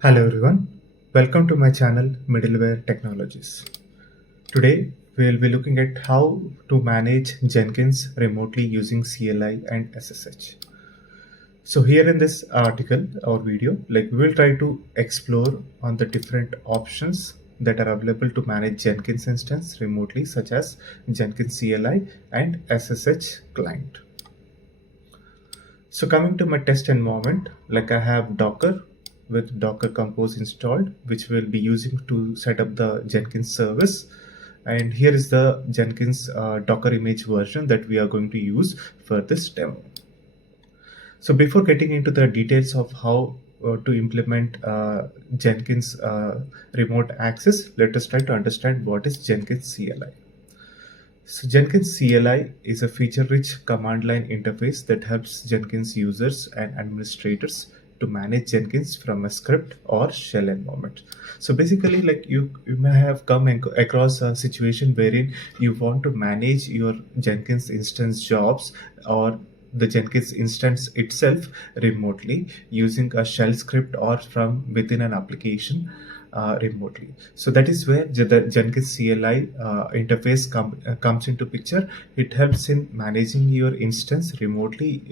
Hello everyone, welcome to my channel Middleware Technologies. Today we will be looking at how to manage Jenkins remotely using CLI and SSH. So here in this article or video, we will try to explore on the different options that are available to manage Jenkins instance remotely, such as Jenkins CLI and SSH client. So coming to my test environment, I have Docker with Docker Compose installed, which we'll be using to set up the Jenkins service. And here is the Jenkins Docker image version that we are going to use for this demo. So before getting into the details of how to implement Jenkins remote access, let us try to understand what is Jenkins CLI. So Jenkins CLI is a feature-rich command line interface that helps Jenkins users and administrators to manage Jenkins from a script or shell environment. So basically, you may have come across a situation wherein you want to manage your Jenkins instance jobs or the Jenkins instance itself remotely using a shell script or from within an application remotely. So that is where the Jenkins CLI interface comes into picture. It helps in managing your instance remotely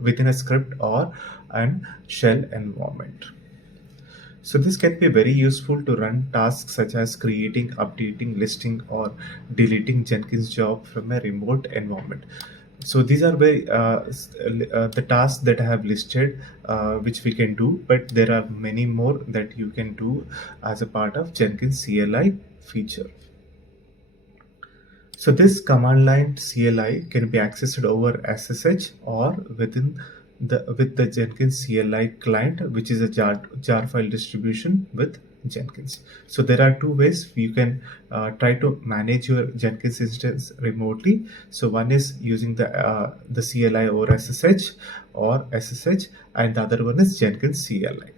within a script or an shell environment. So this can be very useful to run tasks such as creating, updating, listing, or deleting Jenkins job from a remote environment. So these are the tasks that I have listed, which we can do, but there are many more that you can do as a part of Jenkins CLI feature. So this command line CLI can be accessed over SSH or with the Jenkins CLI client, which is a jar file distribution with Jenkins. So there are two ways you can try to manage your Jenkins instance remotely. So one is using the CLI over SSH or SSH, and the other one is Jenkins CLI.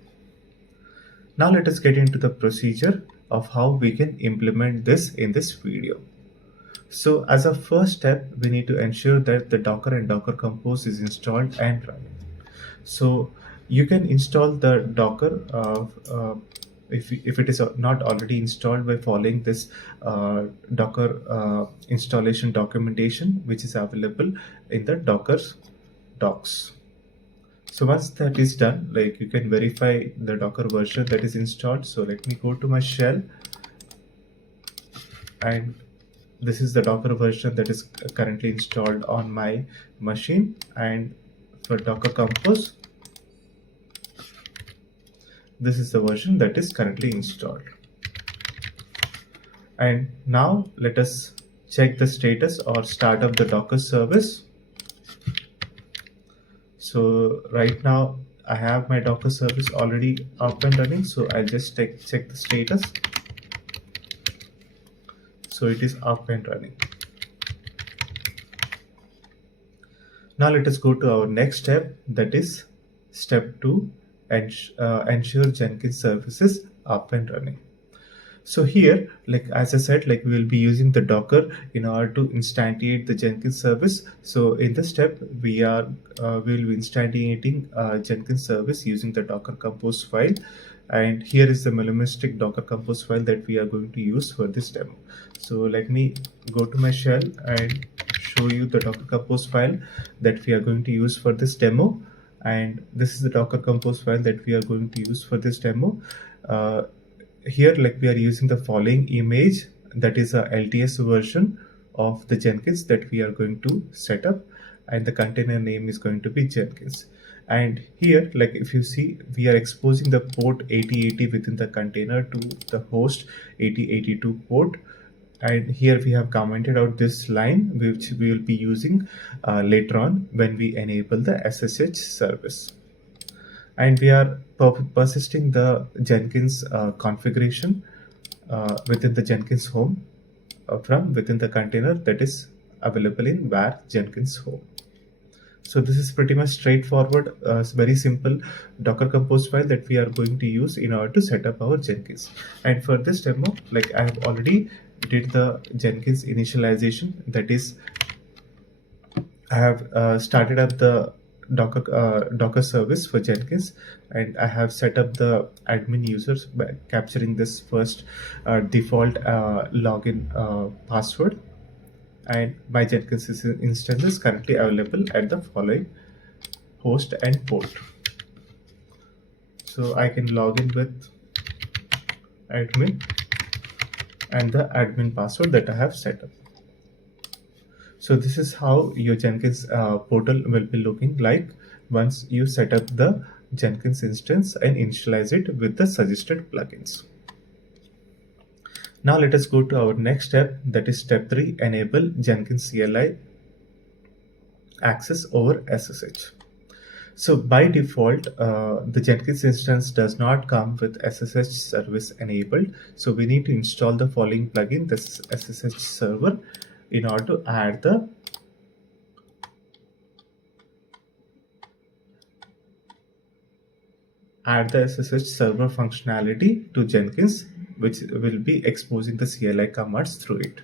Now let us get into the procedure of how we can implement this in this video. So as a first step, we need to ensure that the Docker and Docker Compose is installed and running. So you can install the Docker if it is not already installed by following this Docker installation documentation, which is available in the Docker docs. So once that is done, you can verify the Docker version that is installed. So let me go to my shell, and this is the Docker version that is currently installed on my machine. And for Docker Compose, this is the version that is currently installed. And now let us check the status or start up the Docker service. So right now I have my Docker service already up and running. So I'll just check the status. So it is up and running. Now let us go to our next step, that is step 2, ensure Jenkins services up and running. So here, as I said, we will be using the Docker in order to instantiate the Jenkins service. So in this step, we will be instantiating Jenkins service using the Docker Compose file. And here is the minimalistic Docker Compose file that we are going to use for this demo. So let me go to my shell and show you the Docker Compose file that we are going to use for this demo. And this is the Docker Compose file that we are going to use for this demo. Here, we are using the following image, that is a LTS version of the Jenkins that we are going to set up, and the container name is going to be Jenkins. And here, if you see, we are exposing the port 8080 within the container to the host 8082 port. And here we have commented out this line, which we will be using later on when we enable the SSH service. And we are persisting the Jenkins configuration within the Jenkins home from within the container that is available in var Jenkins home. So this is pretty much straightforward, very simple Docker Compose file that we are going to use in order to set up our Jenkins. And for this demo, I have already did the Jenkins initialization, that is I have started up the Docker service for Jenkins, and I have set up the admin users by capturing this first default login password, and my Jenkins instance is currently available at the following host and port. So I can log in with admin and the admin password that I have set up. So this is how your Jenkins portal will be looking like once you set up the Jenkins instance and initialize it with the suggested plugins. Now let us go to our next step, that is step 3, enable Jenkins CLI access over SSH. So by default, the Jenkins instance does not come with SSH service enabled. So we need to install the following plugin, this SSH server, in order to add the SSH server functionality to Jenkins, which will be exposing the CLI commands through it.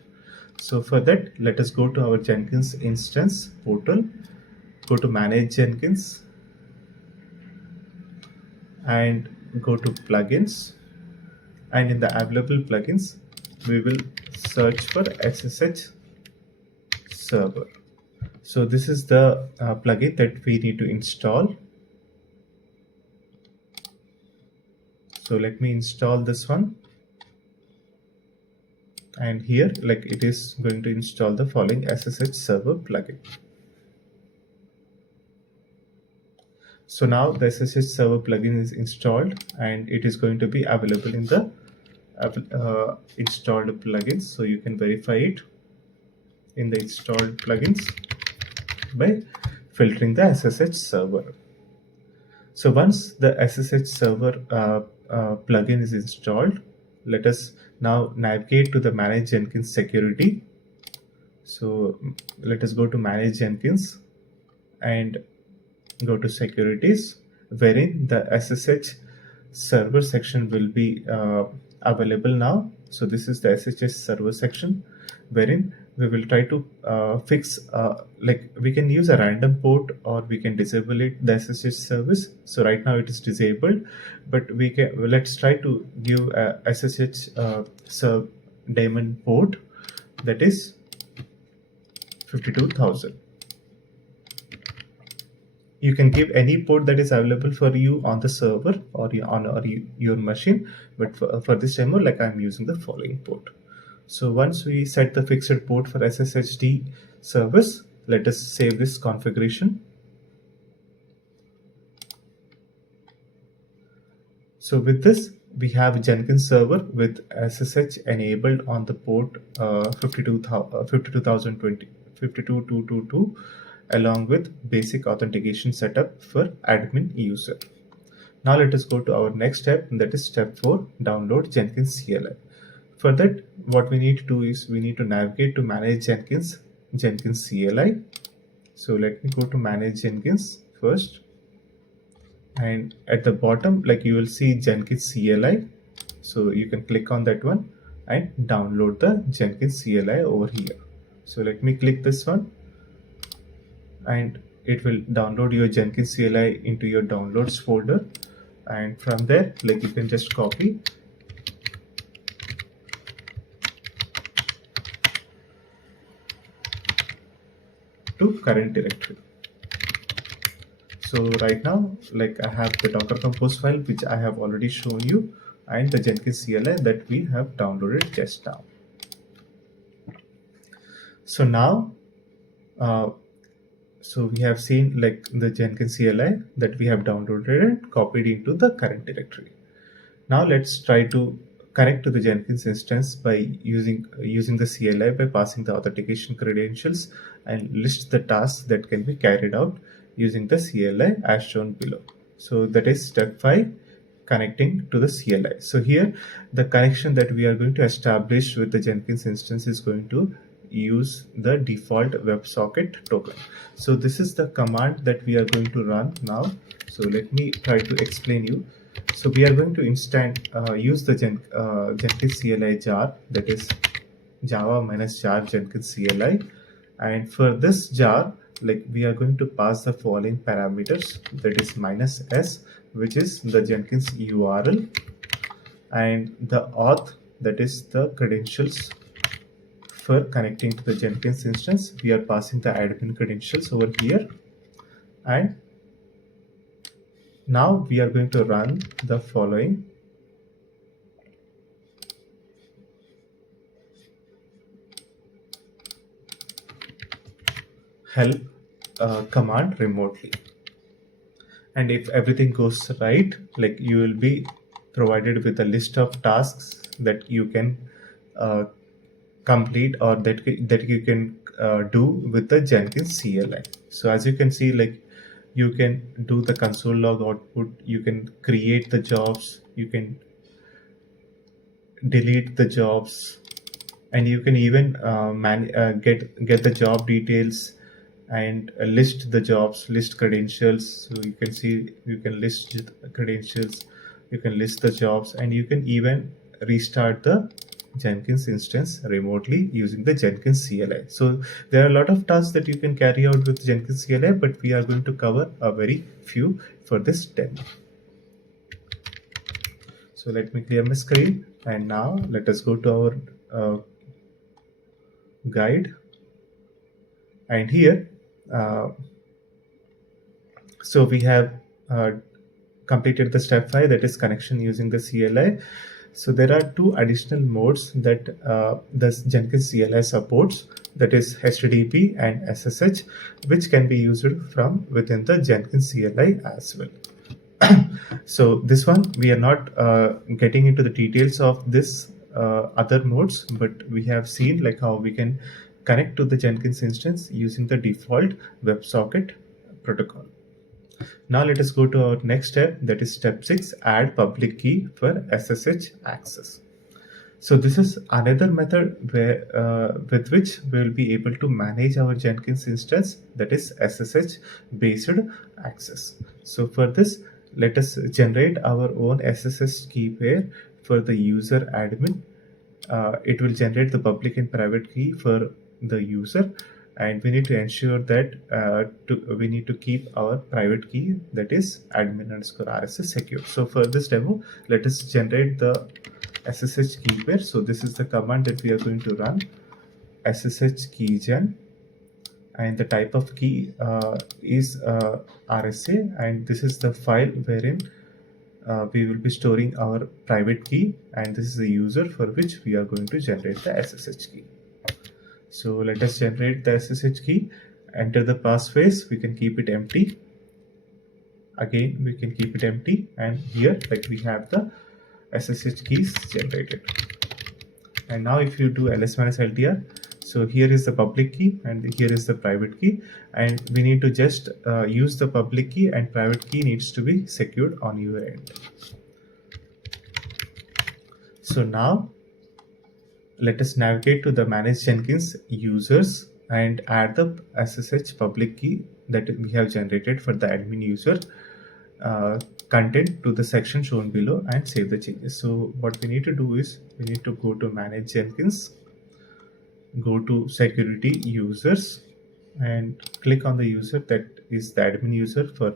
So for that, let us go to our Jenkins instance portal, go to manage Jenkins and go to plugins, and in the available plugins we will search for SSH server. So this is the plugin that we need to install. So let me install this one, and here like it is going to install the following SSH server plugin. So now the SSH server plugin is installed and it is going to be available in the installed plugins. So you can verify it in the installed plugins by filtering the SSH server. So once the SSH server plugin is installed, let us now navigate to the manage Jenkins security. So let us go to manage Jenkins and go to securities, wherein the SSH server section will be available now. So this is the SSH server section, wherein we will try to fix like we can use a random port or we can disable it, the SSH service. So right now it is disabled, but we can, let's try to give a SSH daemon port that is 52,000. You can give any port that is available for you on the server or your machine, but for this demo, like I'm using the following port. So once we set the fixed port for SSHD service, let us save this configuration. So with this, we have Jenkins server with SSH enabled on the port 52222 along with basic authentication setup for admin user. Now let us go to our next step, and that is step 4, download Jenkins CLI. For that, what we need to do is we need to navigate to manage Jenkins CLI. So let me go to manage Jenkins first, and at the bottom, like you will see Jenkins CLI. So you can click on that one and download the Jenkins CLI over here. So let me click this one, and it will download your Jenkins CLI into your downloads folder, and from there, like you can just copy to current directory. So right now, like I have the Docker Compose file which I have already shown you, and the Jenkins CLI that we have downloaded just now. So now so we have seen like the Jenkins CLI that we have downloaded and copied into the current directory. Now let's try to connect to the Jenkins instance by using the CLI by passing the authentication credentials and list the tasks that can be carried out using the CLI as shown below. So that is step 5, connecting to the CLI. So here the connection that we are going to establish with the Jenkins instance is going to use the default WebSocket token. So this is the command that we are going to run now. So let me try to explain you. So we are going to use the Jenkins CLI jar, that is java -jar Jenkins CLI, and for this jar like we are going to pass the following parameters, that is -s, which is the Jenkins URL, and the auth, that is the credentials for connecting to the Jenkins instance. We are passing the admin credentials over here, and now we are going to run the following help command remotely. And if everything goes right, like you will be provided with a list of tasks that you can uh, complete, or that you can do with the Jenkins CLI. So as you can see, like you can do the console log output, you can create the jobs, you can delete the jobs, and you can even get the job details, and list the jobs, list credentials. So you can see, you can list credentials, you can list the jobs, and you can even restart the Jenkins instance remotely using the Jenkins CLI. So there are a lot of tasks that you can carry out with Jenkins CLI, but we are going to cover a very few for this demo. So let me clear my screen, and now let us go to our guide. And here so we have completed the step 5, that is connection using the CLI. So there are two additional modes that the Jenkins CLI supports, that is HTTP and SSH, which can be used from within the Jenkins CLI as well. So this one, we are not getting into the details of this other modes, but we have seen like how we can connect to the Jenkins instance using the default WebSocket protocol. Now let us go to our next step, that is step 6, add public key for SSH access. So this is another method where with which we will be able to manage our Jenkins instance, that is SSH based access. So for this, let us generate our own SSH key pair for the user admin. It will generate the public and private key for the user, and we need to ensure that we need to keep our private key, that is admin_RSS secure. So for this demo, let us generate the SSH key pair. So this is the command that we are going to run, SSH keygen, and the type of key is RSA, and this is the file wherein we will be storing our private key, and this is the user for which we are going to generate the SSH key. So let us generate the SSH key, enter the passphrase, we can keep it empty. Again, we can keep it empty, and here like we have the SSH keys generated. And now if you do ls-ltr, so here is the public key and here is the private key, and we need to just use the public key, and private key needs to be secured on your end. So now let us navigate to the manage Jenkins users and add the SSH public key that we have generated for the admin user content to the section shown below and save the changes. So what we need to do is we need to go to manage Jenkins, go to security users, and click on the user that is the admin user for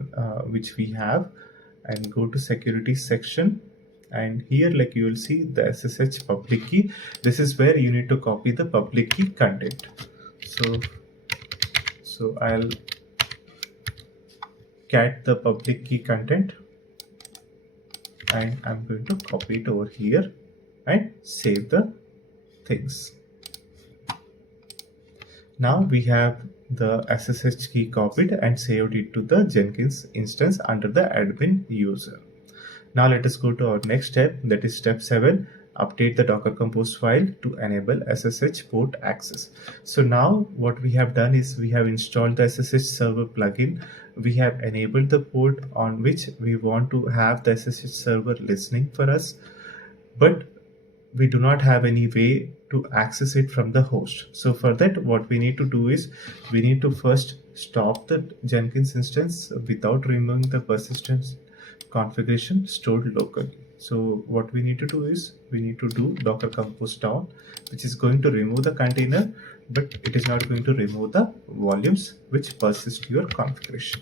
which we have, and go to security section. And here like you will see the SSH public key. This is where you need to copy the public key content. So I'll cat the public key content, and I'm going to copy it over here and save the things. Now we have the SSH key copied and saved it to the Jenkins instance under the admin user. Now let us go to our next step, that is step 7, update the Docker Compose file to enable SSH port access. So now what we have done is we have installed the SSH server plugin. We have enabled the port on which we want to have the SSH server listening for us, but we do not have any way to access it from the host. So for that, what we need to do is we need to first stop the Jenkins instance without removing the persistence configuration stored locally. So what we need to do is we need to do docker compose down, which is going to remove the container, but it is not going to remove the volumes which persist your configuration.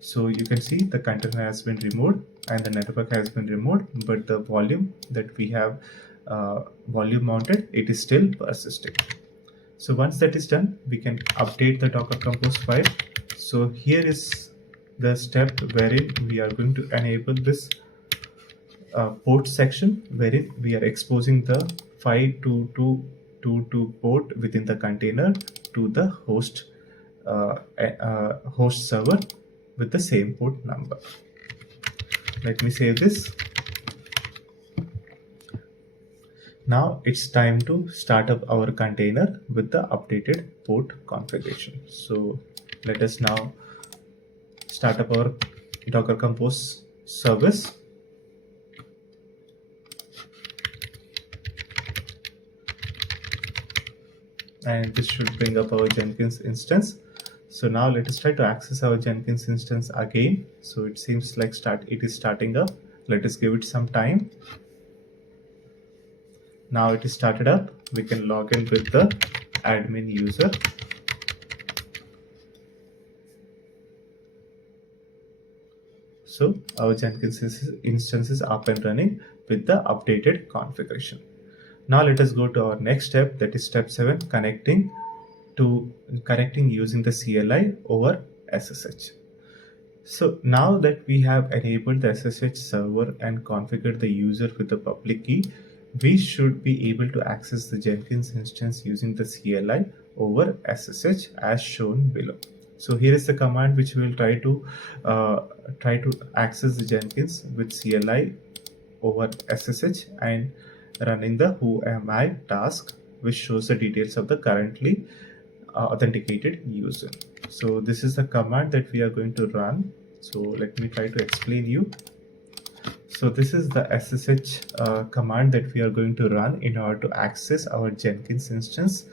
So you can see the container has been removed and the network has been removed, but the volume that we have volume mounted, it is still persisting. So once that is done, we can update the docker compose file. So here is the step wherein we are going to enable this port section, wherein we are exposing the 52222 port within the container to the host host server with the same port number. Let me save this. Now it's time to start up our container with the updated port configuration. So let us now start up our Docker Compose service. And this should bring up our Jenkins instance. So now let us try to access our Jenkins instance again. So it seems like it is starting up. Let us give it some time. Now it is started up. We can log in with the admin user. So our Jenkins instance is up and running with the updated configuration. Now let us go to our next step, that is step 7, connecting using the CLI over SSH. So now that we have enabled the SSH server and configured the user with the public key, we should be able to access the Jenkins instance using the CLI over SSH as shown below. So here is the command which we will try to access the Jenkins with CLI over SSH and running the who am I task, which shows the details of the currently authenticated user. So this is the command that we are going to run. So let me try to explain you. So this is the SSH command that we are going to run in order to access our Jenkins instance,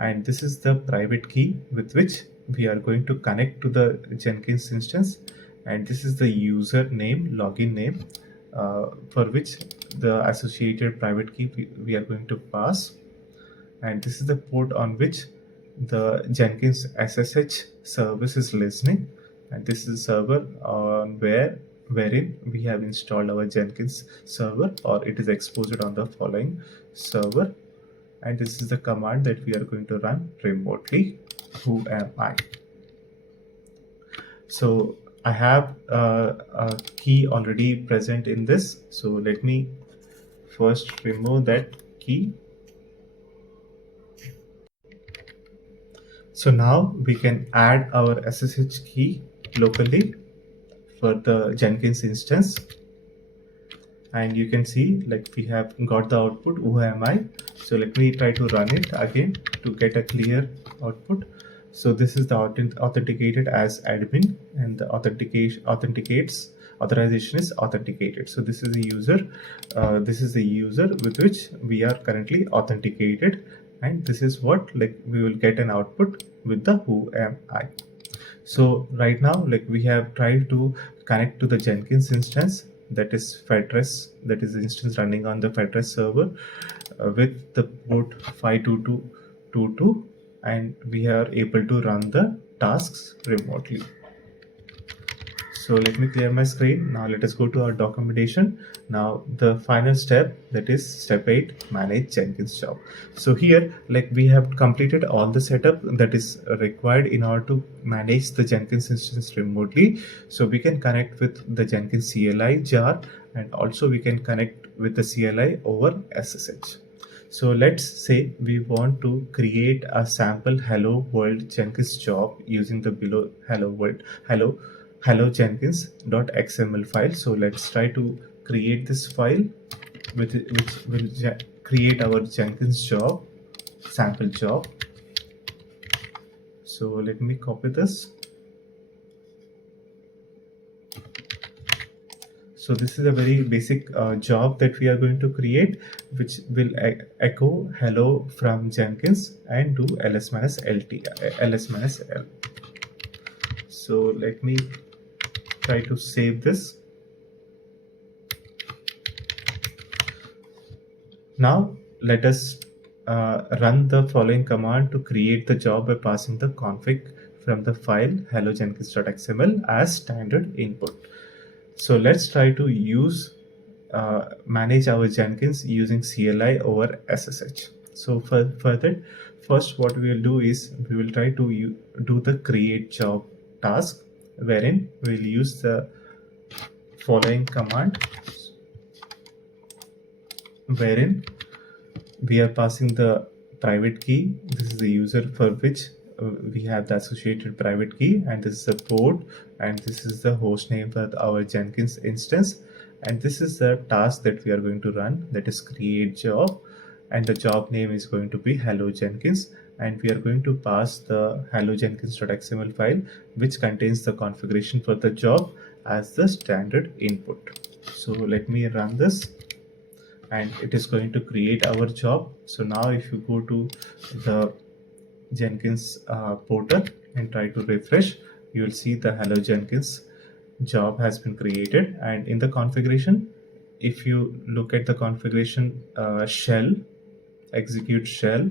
and this is the private key with which we are going to connect to the Jenkins instance, and this is the user name, login name, for which the associated private key we are going to pass, and this is the port on which the Jenkins SSH service is listening, and this is server on wherein we have installed our Jenkins server, or it is exposed on the following server, and this is the command that we are going to run remotely, who am I. So I have a key already present in this, so let me first remove that key. So now we can add our SSH key locally for the Jenkins instance, and you can see like we have got the output who am I. So let me try to run it again to get a clear output. So this is the authenticated as admin, and the authorization is authenticated. So this is the user. This is the user with which we are currently authenticated, and this is what like we will get an output with the who am I. So right now, like we have tried to connect to the Jenkins instance, that is Fedrest, that is the instance running on the Fedrest server with the port 52222, and we are able to run the tasks remotely. So let me clear my screen. Now let us go to our documentation. Now the final step, that is step 8, manage Jenkins job. So here like we have completed all the setup that is required in order to manage the Jenkins instance remotely. So we can connect with the Jenkins CLI jar, and also we can connect with the CLI over SSH. So let's say we want to create a sample hello world Jenkins job using the below hello Jenkins.xml file. So let's try to create this file which will create our Jenkins job, sample job. So let me copy this. So this is a very basic job that we are going to create, which will echo hello from Jenkins and do ls-l. So let me try to save this. Now let us run the following command to create the job by passing the config from the file hello-jenkins.xml as standard input. So let's try to manage our Jenkins using CLI over SSH. So for that, first what we will do is we will try to do the create job task, wherein we'll use the following command, wherein we are passing the private key. This is the user for which we have the associated private key, and this is the port, and this is the host name for our Jenkins instance, and this is the task that we are going to run, that is create job, and the job name is going to be hello Jenkins, and we are going to pass the hello jenkins.xml file which contains the configuration for the job as the standard input. So let me run this, and it is going to create our job. So now if you go to the Jenkins portal and try to refresh, you will see the hello Jenkins job has been created. And in the configuration, if you look at the configuration shell, execute shell,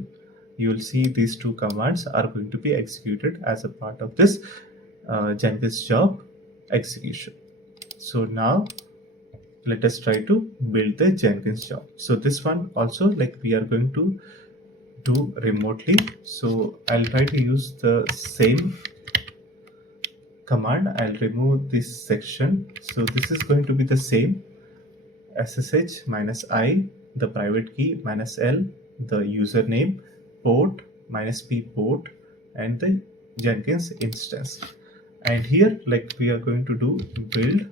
you will see these two commands are going to be executed as a part of this Jenkins job execution. So now let us try to build the Jenkins job. So this one also, like, we are going to do remotely. So I'll try to use the same command. I'll remove this section. So this is going to be the same: SSH -i, the private key, -l, the username, port -p port, and the Jenkins instance. And here, like, we are going to do build,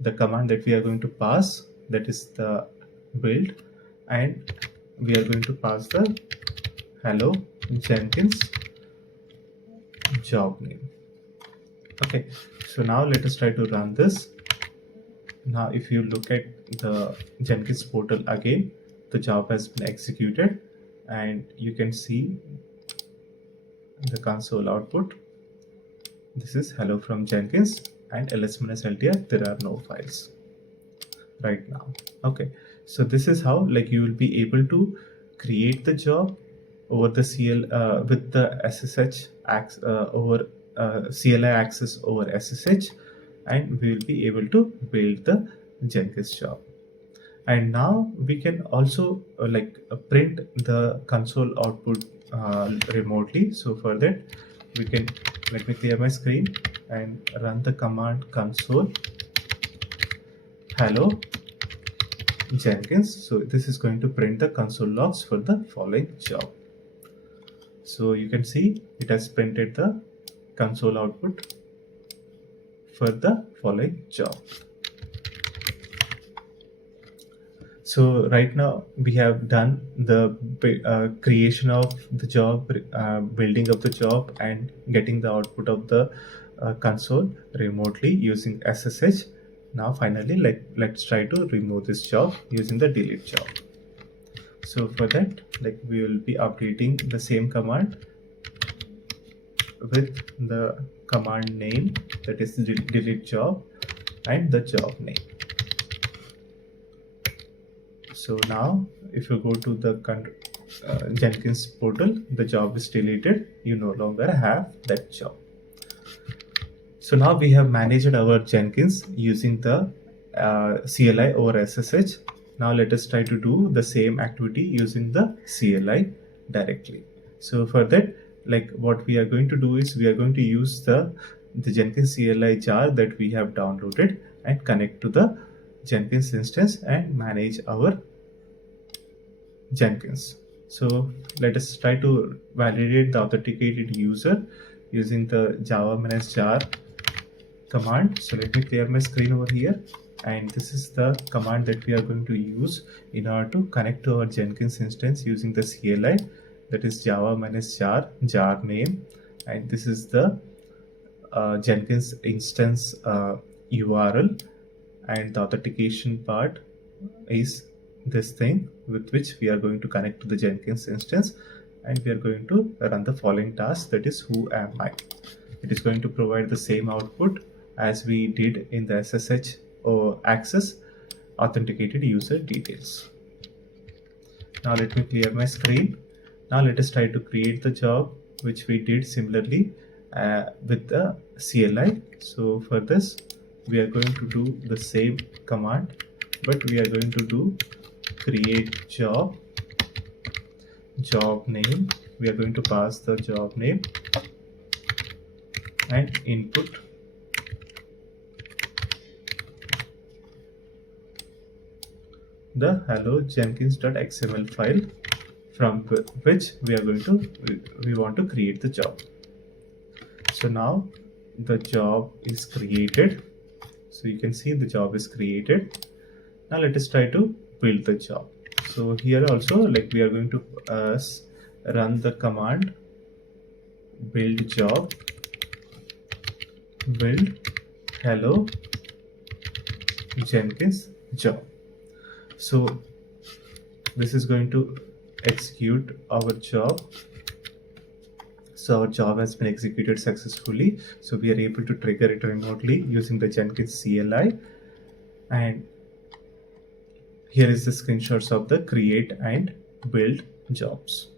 the command that we are going to pass, that is the build, and we are going to pass the hello Jenkins job name. Okay, so now let us try to run this. Now if you look at the Jenkins portal again, the job has been executed, and you can see the console output. This is hello from Jenkins, and ls-ltr, there are no files right now. Okay, so this is how, like, you will be able to create the job over the with the SSH over CLI access over SSH, and we will be able to build the Jenkins job. And now we can also print the console output remotely. So for that, we can, let me clear my screen and run the command console hello Jenkins. So this is going to print the console logs for the following job. So you can see it has printed the console output for the following job. So right now we have done the creation of the job, building of the job, and getting the output of the console remotely using SSH. Now finally, let's try to remove this job using the delete job. So for that, we will be updating the same command with the command name, that is delete job, and the job name. So now if you go to the Jenkins portal, the job is deleted. You no longer have that job. So now we have managed our Jenkins using the CLI over SSH. Now let us try to do the same activity using the CLI directly. So for that, what we are going to do is we are going to use the Jenkins CLI jar that we have downloaded and connect to the Jenkins instance and manage our Jenkins. So let us try to validate the authenticated user using the java-jar command. So let me clear my screen over here, and this is the command that we are going to use in order to connect to our Jenkins instance using the CLI, that is java-jar jar name, and this is the Jenkins instance URL, and the authentication part is this thing with which we are going to connect to the Jenkins instance, and we are going to run the following task, that is who am I. It is going to provide the same output as we did in the SSH or access authenticated user details. Now let me clear my screen. Now let us try to create the job which we did similarly with the CLI. So for this, we are going to do the same command, but we are going to do create job name. We are going to pass the job name and input the hello jenkins.xml file from which we want to create the job. So now the job is created. So you can see the job is created. Now let us try to build the job. So here also, like, we are going to run the command build job, build hello Jenkins job. So this is going to execute our job. So our job has been executed successfully. So we are able to trigger it remotely using the Jenkins CLI. And here is the screenshots of the create and build jobs.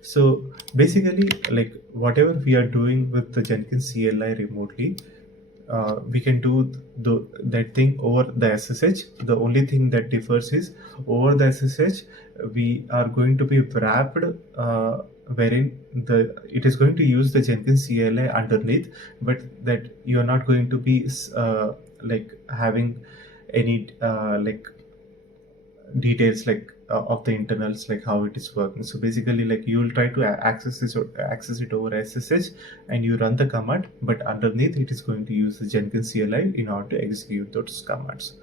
So basically, like, whatever we are doing with the Jenkins CLI remotely, we can do that thing over the SSH. The only thing that differs is over the SSH, we are going to be wrapped wherein it is going to use the Jenkins CLI underneath, but that you are not going to be like having any like details like of the internals, like how it is working. So basically, like, you will try to access it over SSH and you run the command, but underneath it is going to use the Jenkins CLI in order to execute those commands.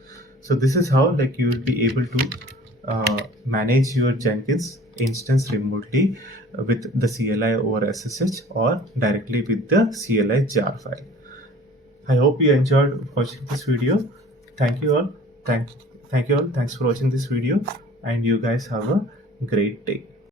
So this is how, like, you will be able to manage your Jenkins instance remotely with the CLI over SSH or directly with the CLI jar file. I hope you enjoyed watching this video. Thank you all. Thank you all. Thanks for watching this video, and you guys have a great day.